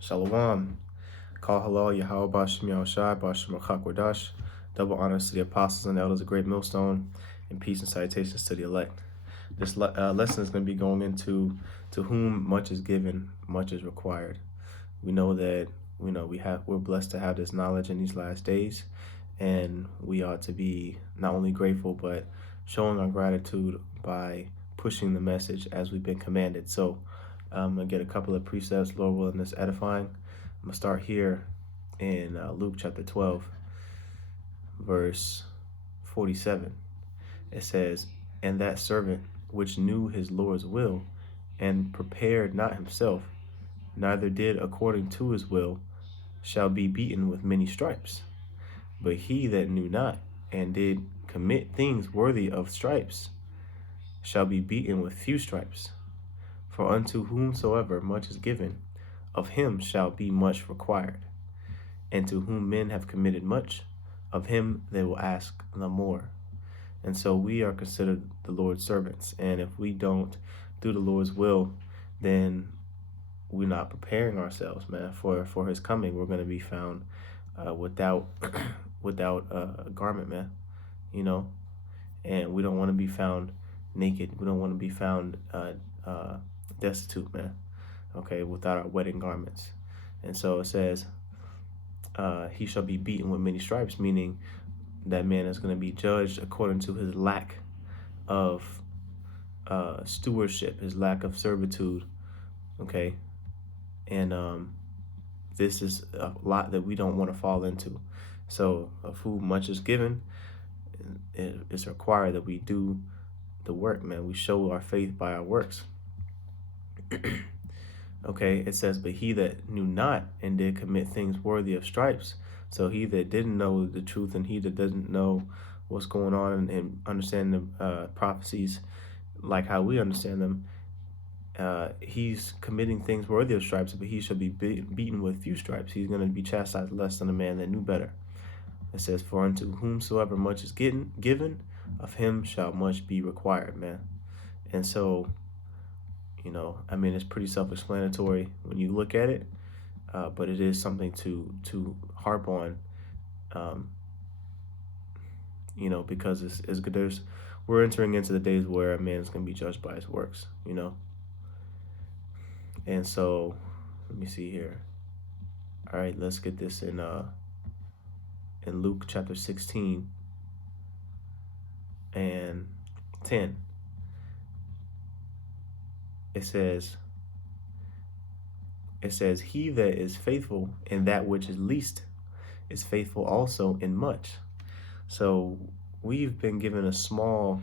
Shalom. Call halal Yahweh Bashem Yahushai Bashem Chak. Double honors to the apostles and elders of Great Millstone, and peace and salutations to the elect. This lesson is going to be going into to whom much is given, much is required. We know that we're blessed to have this knowledge in these last days, and we ought to be not only grateful but showing our gratitude by pushing the message as we've been commanded. So I'm gonna get a couple of precepts, Lord willing, that's edifying. I'm gonna start here in Luke chapter 12, verse 47. It says, "And that servant which knew his Lord's will, and prepared not himself, neither did according to his will, shall be beaten with many stripes. But he that knew not, and did commit things worthy of stripes, shall be beaten with few stripes. For unto whomsoever much is given, of him shall be much required. And to whom men have committed much, of him they will ask the more." And so we are considered the Lord's servants. And if we don't do the Lord's will, then we're not preparing ourselves, man, for his coming. We're going to be found without without a garment, man, and we don't want to be found naked. We don't want to be found destitute, man, okay, without our wedding garments. And so it says, he shall be beaten with many stripes, meaning that man is going to be judged according to his lack of stewardship, his lack of servitude, okay? And this is a lot that we don't want to fall into. So of whom much is given, it's required that we do the work, man. We show our faith by our works. Okay, it says, "But he that knew not and did commit things worthy of stripes." So he that didn't know the truth, and he that doesn't know what's going on and understand the prophecies like how we understand them, he's committing things worthy of stripes, but he shall be beaten with few stripes. He's going to be chastised less than a man that knew better. It says, "For unto whomsoever much is given, of him shall much be required," man. And so, it's pretty self-explanatory when you look at it, but it is something to harp on, because it's good. We're entering into the days where a man is going to be judged by his works, And so, let me see here. All right, let's get this in Luke chapter 16 and 10. It says, "He that is faithful in that which is least is faithful also in much." So we've been given a small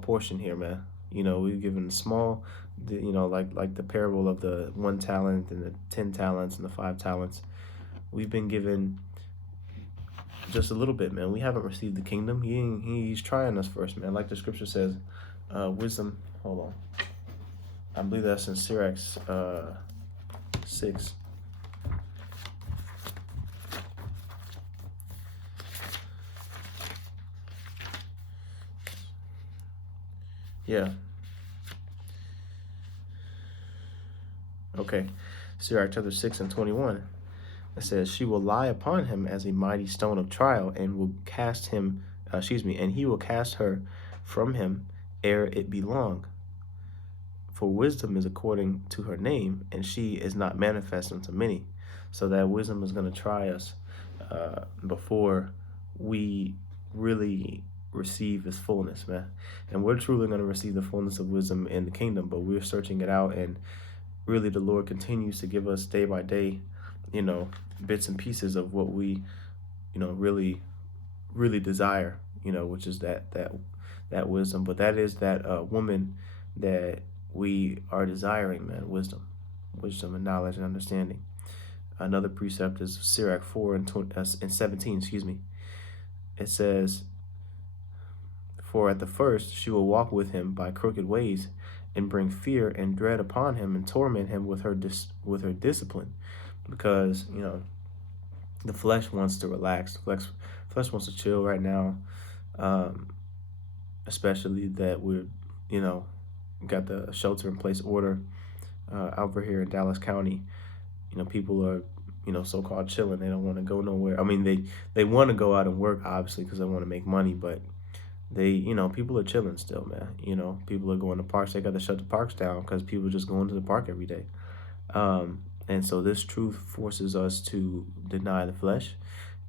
portion here, man. We've given a small, like the parable of the 1 talent and the 10 talents and the 5 talents. We've been given just a little bit, man. We haven't received the kingdom. He's trying us first, man. Like the scripture says, wisdom. Hold on. I believe that's in Sirach 6. Yeah. Okay. Sirach chapter 6 and 21. It says, "She will lie upon him as a mighty stone of trial, and will cast him, and he will cast her from him ere it be long. For wisdom is according to her name, and she is not manifest unto many." So that wisdom is going to try us before we really receive its fullness, man. And we're truly going to receive the fullness of wisdom in the kingdom, but we're searching it out, and really the Lord continues to give us day by day, bits and pieces of what we, really, really desire, which is that wisdom. But that is that woman that we are desiring, man, wisdom and knowledge and understanding. Another precept is Sirach 4 and 17, It says, "For at the first she will walk with him by crooked ways, and bring fear and dread upon him, and torment him with her discipline." Because, the flesh wants to relax. The flesh wants to chill right now, especially that we're, got the shelter in place order over here in Dallas County. People are, so-called chilling. They don't want to go nowhere. I mean, they want to go out and work, obviously, because they want to make money, but people are chilling still, man. People are going to parks. They got to shut the parks down because people are just going to the park every day. And so this truth forces us to deny the flesh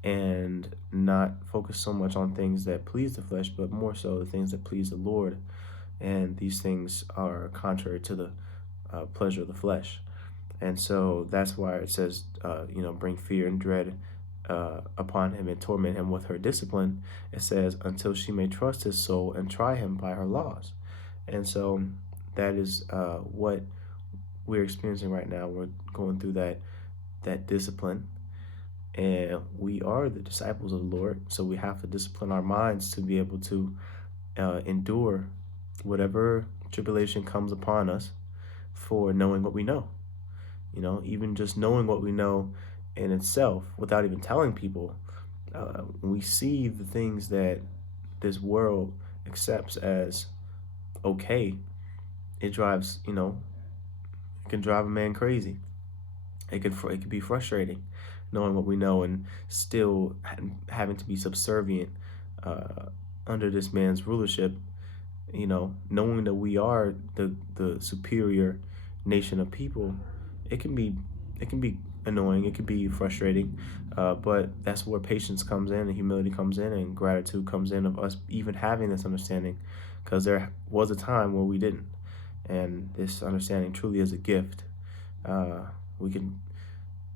and not focus so much on things that please the flesh, but more so the things that please the Lord. And these things are contrary to the pleasure of the flesh. And so that's why it says, bring fear and dread upon him and torment him with her discipline. It says, until she may trust his soul and try him by her laws. And so that is what we're experiencing right now. We're going through that discipline, and we are the disciples of the Lord. So we have to discipline our minds to be able to endure whatever tribulation comes upon us for knowing what we know. Even just knowing what we know in itself without even telling people, we see the things that this world accepts as okay. It drives, it can drive a man crazy. It could be frustrating knowing what we know and still having to be subservient under this man's rulership. Knowing that we are the superior nation of people, it can be annoying. It can be frustrating, but that's where patience comes in, and humility comes in, and gratitude comes in of us even having this understanding, because there was a time where we didn't, and this understanding truly is a gift. We can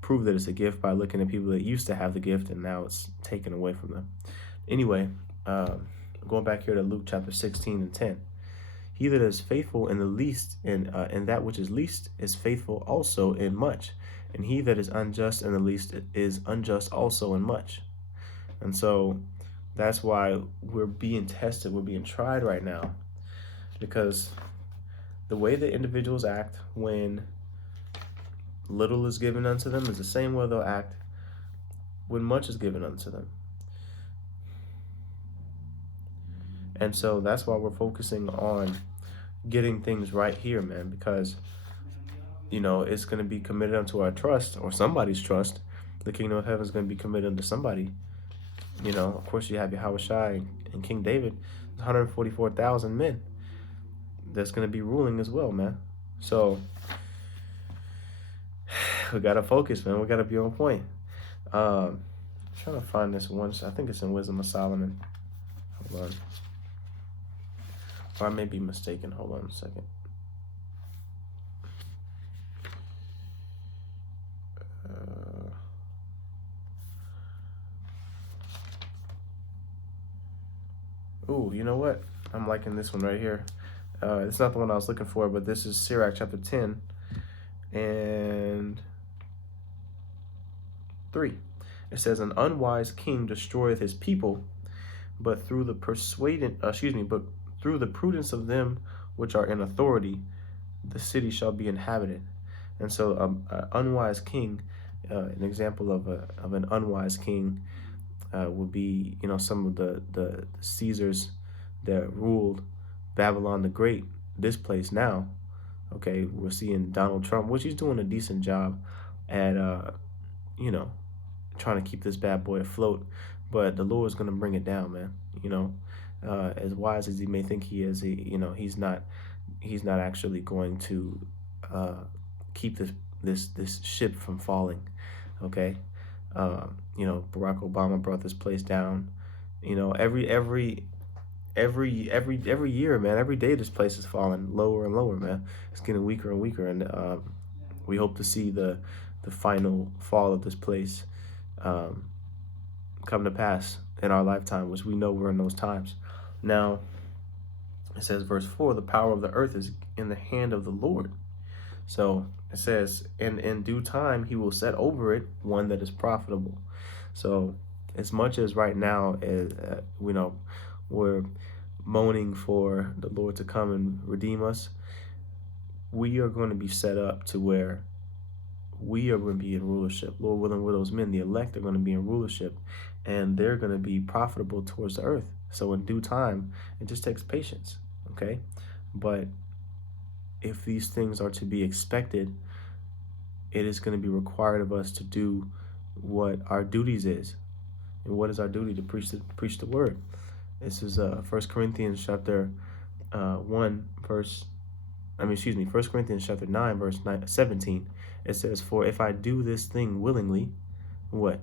prove that it's a gift by looking at people that used to have the gift and now it's taken away from them. Anyway, going back here to Luke chapter 16 and 10. He that is faithful in the least, in that which is least, is faithful also in much. And he that is unjust in the least is unjust also in much. And so that's why we're being tested, we're being tried right now. Because the way that individuals act when little is given unto them is the same way they'll act when much is given unto them. And so that's why we're focusing on getting things right here, man, because it's going to be committed unto our trust, or somebody's trust. The kingdom of heaven is going to be committed unto somebody. Of course, you have Yahushua and King David, 144,000 men that's going to be ruling as well, man. So we got to focus, man. We got to be on point. I'm trying to find this one. I think it's in Wisdom of Solomon. Hold on. Or I may be mistaken. Hold on a second. Ooh, you know what? I'm liking this one right here. It's not the one I was looking for, but this is Sirach chapter 10 and 3. It says, an unwise king destroyeth his people, but through the through the prudence of them which are in authority, the city shall be inhabited. And so an unwise king, an example of an unwise king would be, some of the Caesars that ruled Babylon the Great, this place now. Okay, we're seeing Donald Trump, which he's doing a decent job at, trying to keep this bad boy afloat. But the Lord's going to bring it down, man. As wise as he may think he is, he's not actually going to keep this ship from falling. Okay, Barack Obama brought this place down. Every year, man, every day this place is falling lower and lower, man. It's getting weaker and weaker, and we hope to see the final fall of this place come to pass in our lifetime, which we know we're in those times. Now, it says, verse 4, the power of the earth is in the hand of the Lord. So it says, and in due time he will set over it one that is profitable. So as much as right now, we're moaning for the Lord to come and redeem us, we are going to be set up to where we are going to be in rulership. Lord willing, with those men, the elect are going to be in rulership, and they're going to be profitable towards the earth. So in due time, it just takes patience, okay? But if these things are to be expected, it is going to be required of us to do what our duties is. And what is our duty? To preach the word. This is 1 Corinthians chapter 1 verse, I mean, excuse me, 1 Corinthians chapter 9 verse 17. It says, for if I do this thing willingly, what?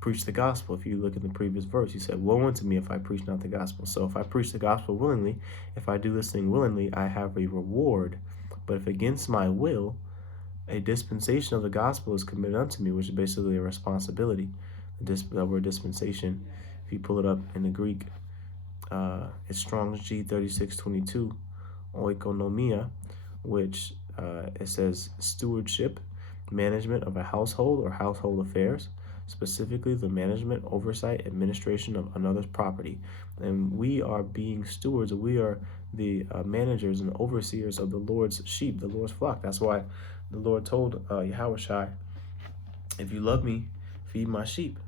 Preach the gospel. If you look at the previous verse, he said, woe unto me if I preach not the gospel. So if I preach the gospel willingly, if I do this thing willingly, I have a reward. But if against my will, a dispensation of the gospel is committed unto me, which is basically a responsibility. That word dispensation, if you pull it up in the Greek, it's Strong's G 3622, oikonomia, which it says stewardship, management of a household or household affairs, specifically the management, oversight, administration of another's property. And we are being stewards, or we are the managers and overseers of the Lord's sheep, the Lord's flock. That's why the Lord told Yahushua, if you love me, feed my sheep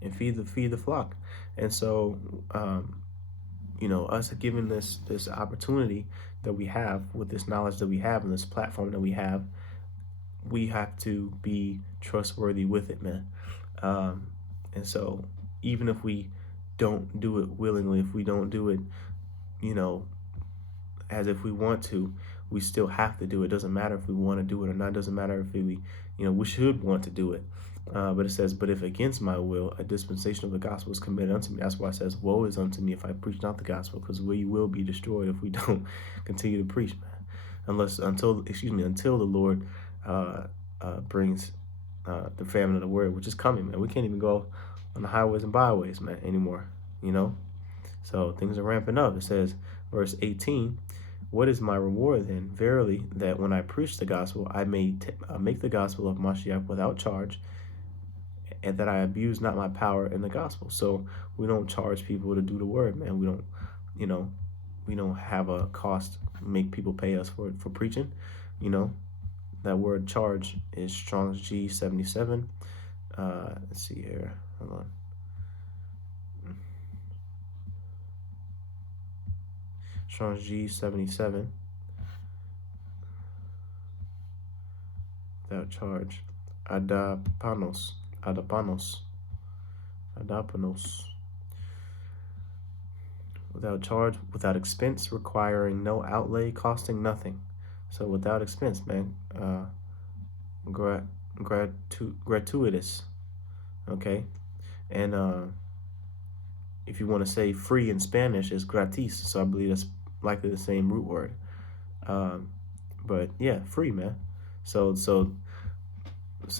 and feed the flock. And so, us given this opportunity that we have with this knowledge that we have and this platform that we have to be trustworthy with it, man. And so even if we don't do it willingly, if we don't do it, as if we want to, we still have to do it. It doesn't matter if we want to do it or not. It doesn't matter if we should want to do it. But it says, but if against my will, a dispensation of the gospel is committed unto me. That's why it says, woe is unto me if I preach not the gospel, because we will be destroyed if we don't continue to preach, man. Until the Lord brings the famine of the word, which is coming, man. We can't even go on the highways and byways, man, anymore, So things are ramping up. It says, verse 18, what is my reward then? Verily, that when I preach the gospel, I may make the gospel of Mashiach without charge, and that I abuse not my power in the gospel. So we don't charge people to do the word, man. We don't, we don't have a cost, make people pay us for preaching, That word charge is Strong's G 77. Let's see here. Hold on. Strong's G 77. Without charge. Adapanos. Without charge, without expense, requiring no outlay, costing nothing. So without expense, man. Gratuitous. Okay? And if you want to say free in Spanish, it's gratis. So I believe that's likely the same root word. But yeah, free, man. So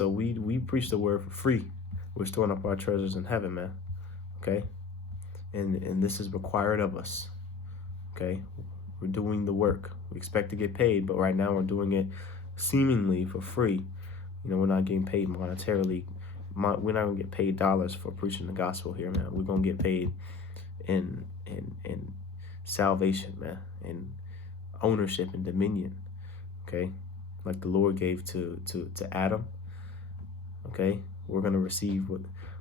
we preach the word for free. We're storing up our treasures in heaven, man. Okay? And this is required of us. Okay? We're doing the work. We expect to get paid, but right now we're doing it seemingly for free. We're not getting paid monetarily. We're not gonna get paid dollars for preaching the gospel here, man. We're gonna get paid in salvation, man, in ownership and dominion. Okay? Like the Lord gave to Adam. Okay? We're gonna receive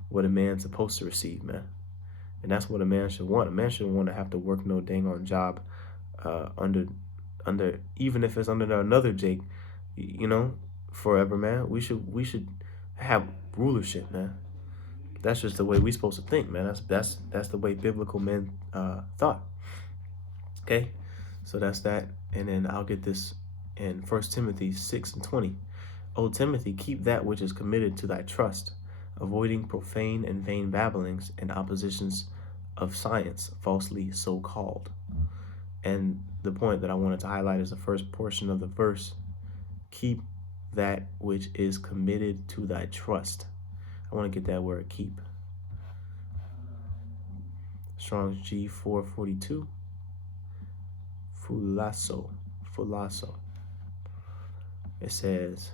what a man's supposed to receive, man. And that's what a man should want. A man shouldn't want to have to work no dang on job under even if it's under another Jake, forever, man. We should have rulership, man. That's just the way we're supposed to think, man. That's the way biblical men thought. Okay? So that's that. And then I'll get this in 1 Timothy 6:20. O Timothy, keep that which is committed to thy trust, avoiding profane and vain babblings and oppositions of science, falsely so called. And the point that I wanted to highlight is the first portion of the verse. Keep that which is committed to thy trust. I want to get that word keep. Strong's G 442. Fulasso. It says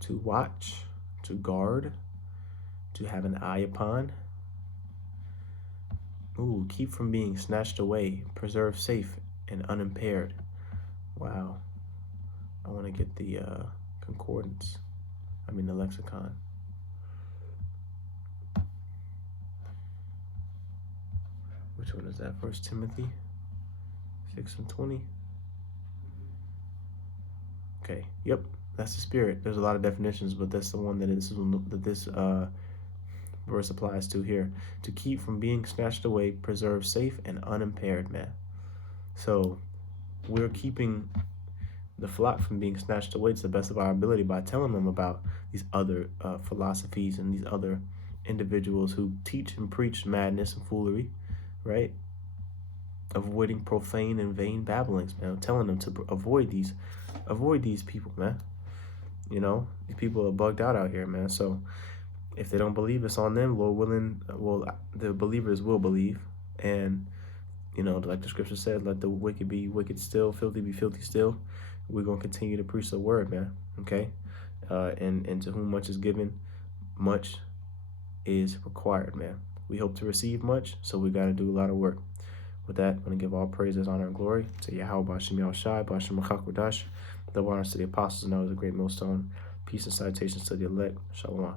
to watch, to guard, to have an eye upon. Ooh, keep from being snatched away, preserve safe and unimpaired. Wow. I want to get the concordance. The lexicon. Which one is that? 1 Timothy 6:20. Okay. Yep. That's the spirit. There's a lot of definitions, but that's the one that this verse applies to here. To keep from being snatched away, preserve safe and unimpaired, man. So we're keeping the flock from being snatched away to the best of our ability by telling them about these other philosophies and these other individuals who teach and preach madness and foolery, right? Avoiding profane and vain babblings, man. Telling them to avoid these people, man. You know, these people are bugged out here, man. So if they don't believe, it's on them. Lord willing, well, the believers will believe, and you know, like the scripture says, let the wicked be wicked still, filthy be filthy still. We're gonna continue to preach the word, man. Okay, and to whom much is given, much is required, man. We hope to receive much, so we got to do a lot of work. With that, I'm going to give all praises, honor, and glory to Yahweh Bashem Yahushai, Bashem Chakwadash, double honors to the apostles and elders of the great millstone. Peace and salutations to the elect. Shalom.